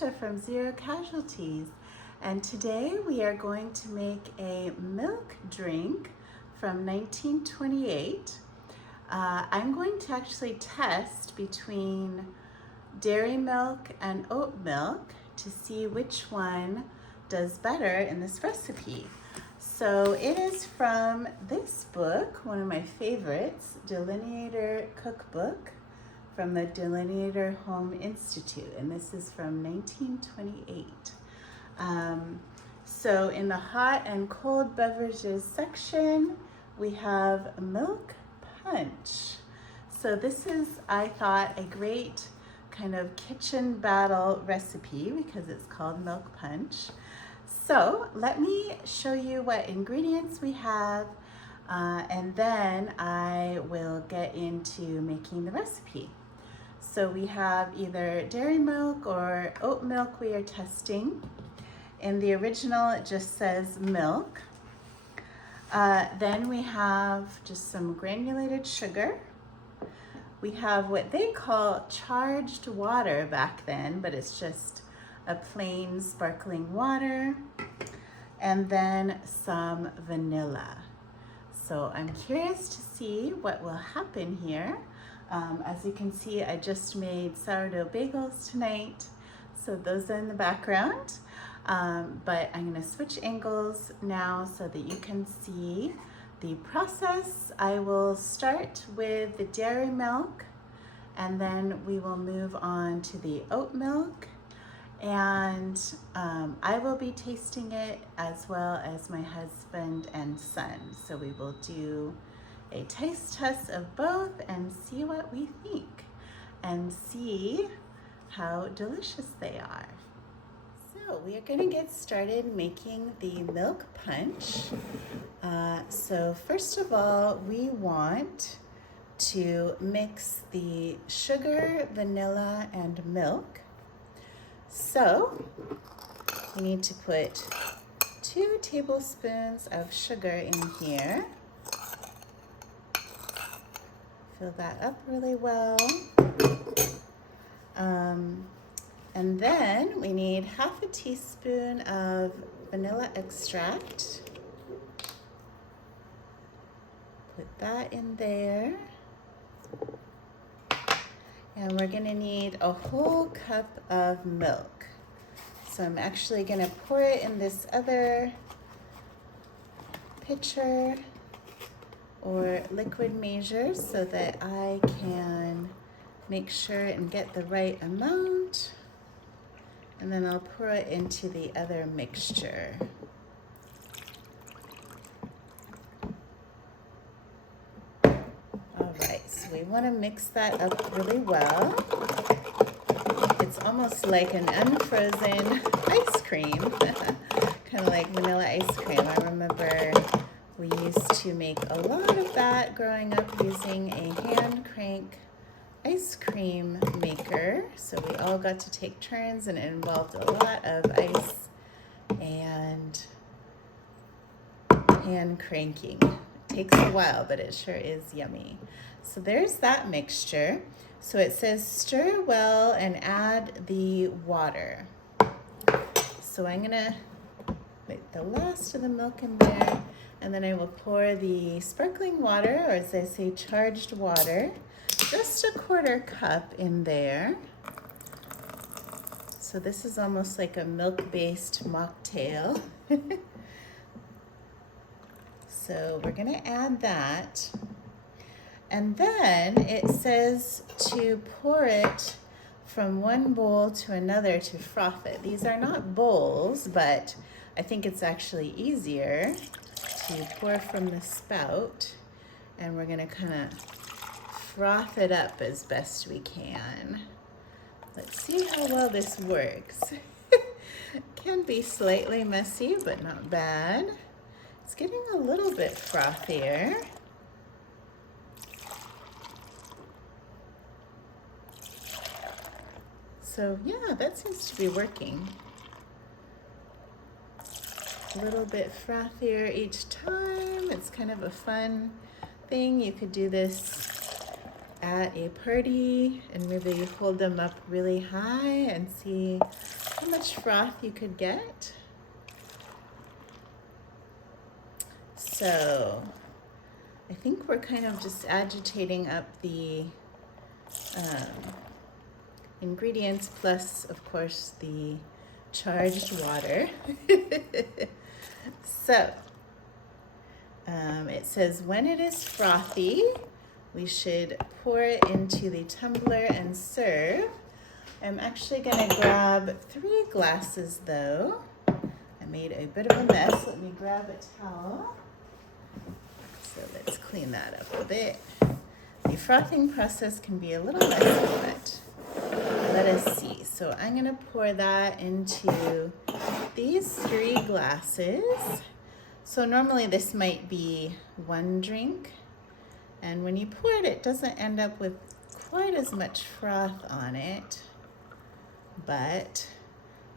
Krista from Zero Casualties, and today we are going to make a milk drink from 1928. I'm going to actually test between dairy milk and oat milk to see which one does better in this recipe. So it is from this book, one of my favorites, Delineator Cookbook, from the Delineator Home Institute, and this is from 1928. So in the hot and cold beverages section, we have milk punch. So this is, I thought, a great kind of kitchen battle recipe because it's called milk punch. So let me show you what ingredients we have, and then I will get into making the recipe. So we have either dairy milk or oat milk we are testing. In the original, it just says milk. Then we have just some granulated sugar. We have what they call charged water back then, but it's just a plain sparkling water. And then some vanilla. So I'm curious to see what will happen here. As you can see, I just made sourdough bagels tonight, so those are in the background. But I'm going to switch angles now so that you can see the process. I will start with the dairy milk, and then we will move on to the oat milk. And I will be tasting it as well as my husband and son. So we will do a taste test of both and see what we think and see how delicious they are. So we are going to get started making the milk punch. So first of all, we want to mix the sugar, vanilla, and milk. So we need to put 2 tablespoons of sugar in here. Fill that up really well. And then we need half a teaspoon of vanilla extract. Put that in there. And we're gonna need a whole cup of milk. So I'm actually gonna pour it in this other pitcher or liquid measure so that I can make sure and get the right amount. And then I'll pour it into the other mixture. All right, so we want to mix that up really well. It's almost like an unfrozen ice cream, kind of like vanilla ice cream. I remember we used to make a lot of that growing up using a hand crank ice cream maker. So we all got to take turns, and it involved a lot of ice and hand cranking. It takes a while, but it sure is yummy. So there's that mixture. So it says stir well and add the water. So I'm gonna put the last of the milk in there, and then I will pour the sparkling water, or as I say, charged water, just a 1/4 cup in there. So this is almost like a milk-based mocktail. So we're gonna add that. And then it says to pour it from one bowl to another to froth it. These are not bowls, but I think it's actually easier to pour from the spout. And we're gonna kind of froth it up as best we can. Let's see how well this works. Can be slightly messy, but not bad. It's getting a little bit frothier. So yeah, that seems to be working. A little bit frothier each time. It's kind of a fun thing. You could do this at a party and maybe hold them up really high and see how much froth you could get. So I think we're kind of just agitating up the ingredients, plus of course the charged water. So it says when it is frothy, we should pour it into the tumbler and serve. I'm actually gonna grab 3 glasses though. I made a bit of a mess. Let me grab a towel. So let's clean that up a bit. The frothing process can be a little messy, but let us see. So I'm gonna pour that into these 3 glasses. So normally this might be 1 drink. And when you pour it, it doesn't end up with quite as much froth on it, but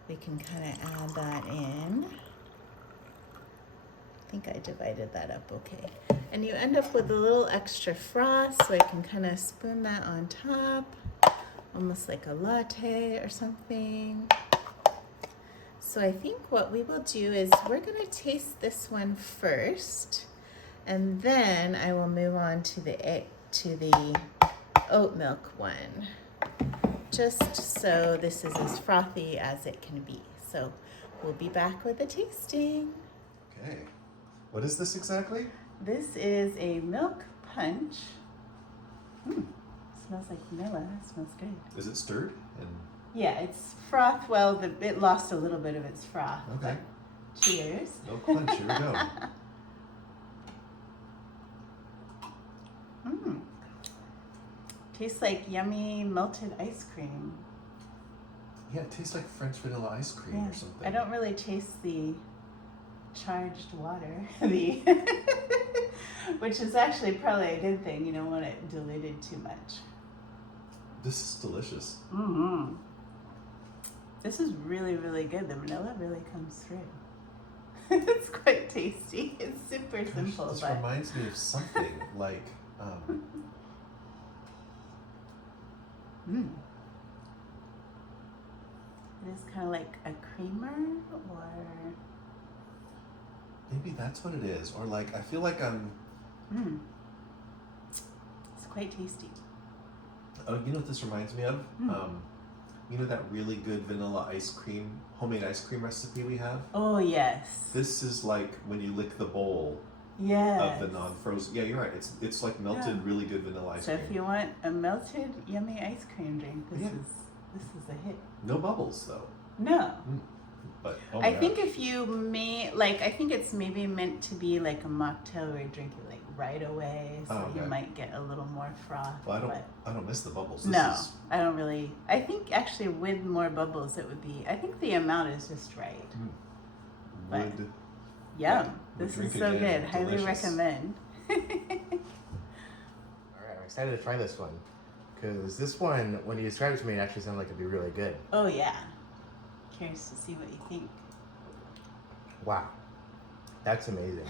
we can kind of add that in. I think I divided that up okay. And you end up with a little extra froth, so I can kind of spoon that on top, almost like a latte or something. So I think what we will do is we're gonna taste this one first, and then I will move on to the oat milk one, just so this is as frothy as it can be. So we'll be back with the tasting. Okay. What is this exactly? This is a milk punch. Smells like vanilla. It smells good. Is it stirred? And Yeah, it's froth. Well, it lost a little bit of its froth. okay. Cheers. Milk punch. Here we go. Tastes like yummy melted ice cream. Yeah, it tastes like French vanilla ice cream or something. I don't really taste the charged water, which is actually probably a good thing. You don't want it diluted too much. This is delicious. This is really, really good. The vanilla really comes through. It's quite tasty. It's super simple. This but reminds me of something like it is kind of like a creamer, or maybe that's what it is. Or like I feel like it's quite tasty. Oh, you know what this reminds me of? You know that really good vanilla ice cream, homemade ice cream recipe we have? Oh yes. This is like when you lick the bowl of the non-frozen. Yeah, you're right. It's like melted, really good vanilla ice cream. So if you want a melted, yummy ice cream drink, this is a hit. No bubbles though. No. But oh my I think gosh. if you I think it's maybe meant to be like a mocktail where you drink it like right away, so you might get a little more froth. Well, I don't miss the bubbles. I don't really. I think actually with more bubbles it would be. I think the amount is just right. Yum. This is so good. Highly recommend. All right, I'm excited to try this one because this one, when you described it to me, it actually sounded like it'd be really good. Oh yeah. Curious to see what you think. Wow, that's amazing.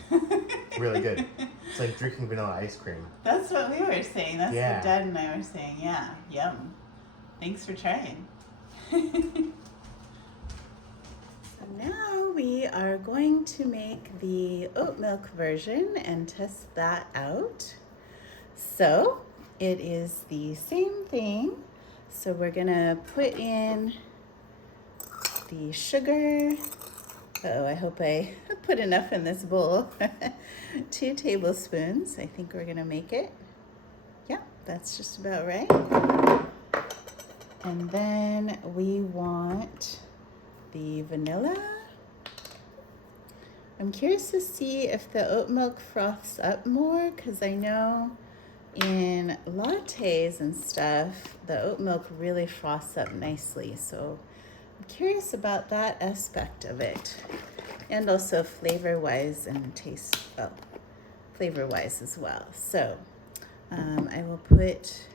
Really good. It's like drinking vanilla ice cream. That's what we were saying. That's what Dad and I were saying. Yeah, yum. Thanks for trying. So now we are going to make the oat milk version and test that out. So it is the same thing. So we're gonna put in the sugar. Oh, I hope I put enough in this bowl. 2 tablespoons. I think we're gonna make it. Yeah, that's just about right. And then we want the vanilla. I'm curious to see if the oat milk froths up more, because I know in lattes and stuff, the oat milk really froths up nicely. So I'm curious about that aspect of it, and also flavor-wise and taste, flavor-wise as well. So I will put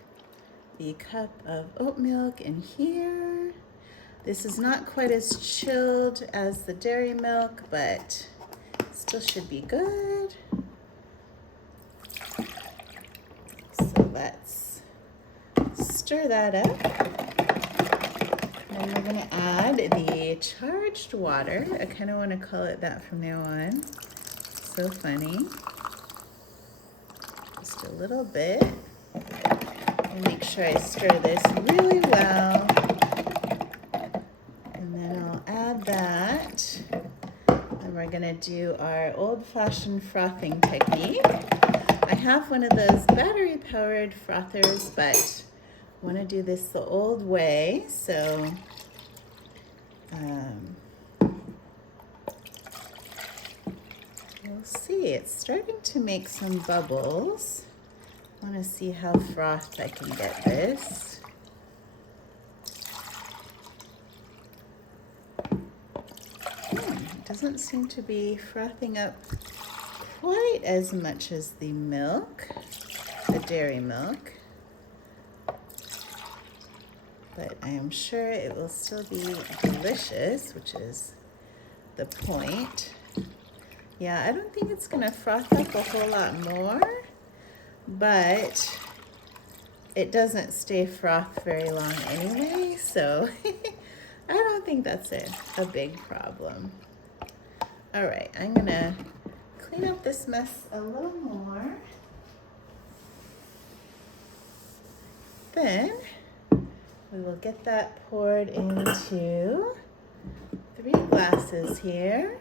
the cup of oat milk in here. This is not quite as chilled as the dairy milk, but still should be good. So let's stir that up. And then we're gonna add the charged water. I kind of want to call it that from now on. So funny. Just a little bit. And make sure I stir this really well. And then I'll add that. And we're gonna do our old-fashioned frothing technique. I have one of those battery-powered frothers, but I want to do this the old way, so we'll see. It's starting to make some bubbles. I want to see how frothed I can get this. It doesn't seem to be frothing up quite as much as the milk, the dairy milk. But I am sure it will still be delicious, which is the point. Yeah, I don't think it's gonna froth up a whole lot more, but it doesn't stay frothed very long anyway, so I don't think that's a big problem. All right, I'm gonna clean up this mess a little more. Then we will get that poured into 3 glasses here.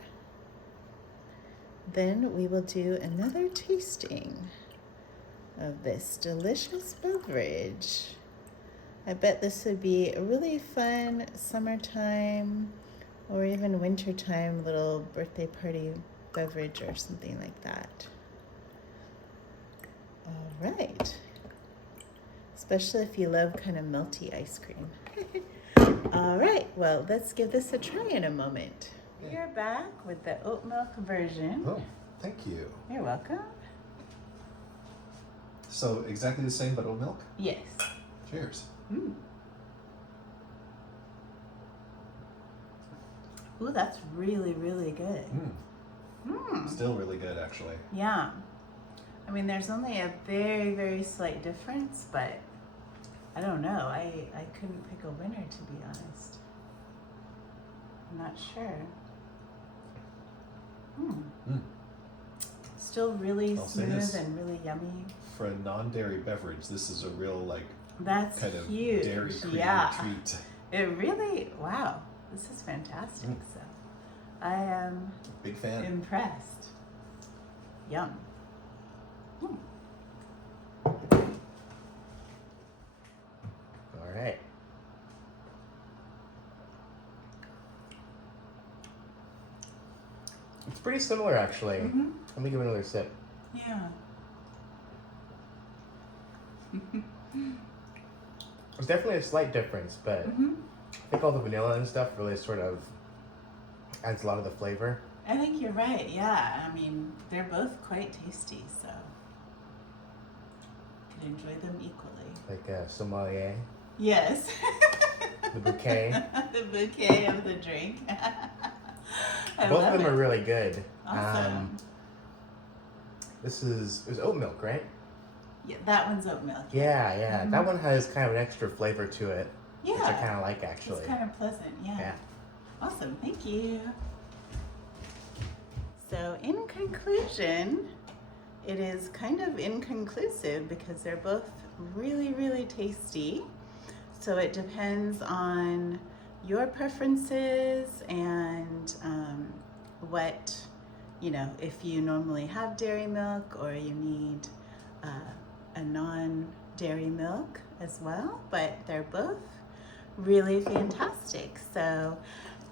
Then we will do another tasting of this delicious beverage. I bet this would be a really fun summertime or even wintertime little birthday party beverage or something like that. All right. Especially if you love kind of melty ice cream. All right, well, let's give this a try in a moment. You're back with the oat milk version. Oh, thank you. You're welcome. So exactly the same, but oat milk? Yes. Cheers. Mm. Ooh, that's really, really good. Still really good, actually. Yeah. I mean, there's only a very, very slight difference, but I don't know. I couldn't pick a winner, to be honest. I'm not sure. Still really I'll say smooth this. and really yummy. For a non-dairy beverage, this is a real, That's kind of huge. dairy creamy Yeah. treat. It really, wow. This is fantastic. So I am Big fan. impressed. Yum. All right. It's pretty similar, actually. Let me give it another sip. Yeah. There's definitely a slight difference, but I think all the vanilla and stuff really sort of adds a lot of the flavor. I think you're right. Yeah. I mean, they're both quite tasty, so you can enjoy them equally. Like a sommelier, Yes. the bouquet. The bouquet of the drink. I Both love of them it. are really good. Awesome. This is, it was oat milk, right? Yeah, that one's oat milk. Yeah. That one has kind of an extra flavor to it, Yeah. which I kind of like, actually. It's kind of pleasant. Yeah. Yeah. Awesome. Thank you. So in conclusion, it is kind of inconclusive because they're both really, really tasty. So it depends on your preferences and what, if you normally have dairy milk or you need a non-dairy milk as well, but they're both really fantastic. So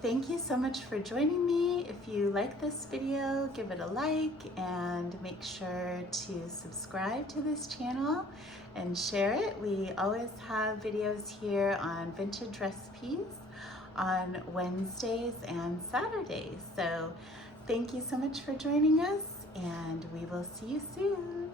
thank you so much for joining me. If you like this video, give it a like and make sure to subscribe to this channel and share it. We always have videos here on vintage recipes on Wednesdays and Saturdays. So thank you so much for joining us, and we will see you soon.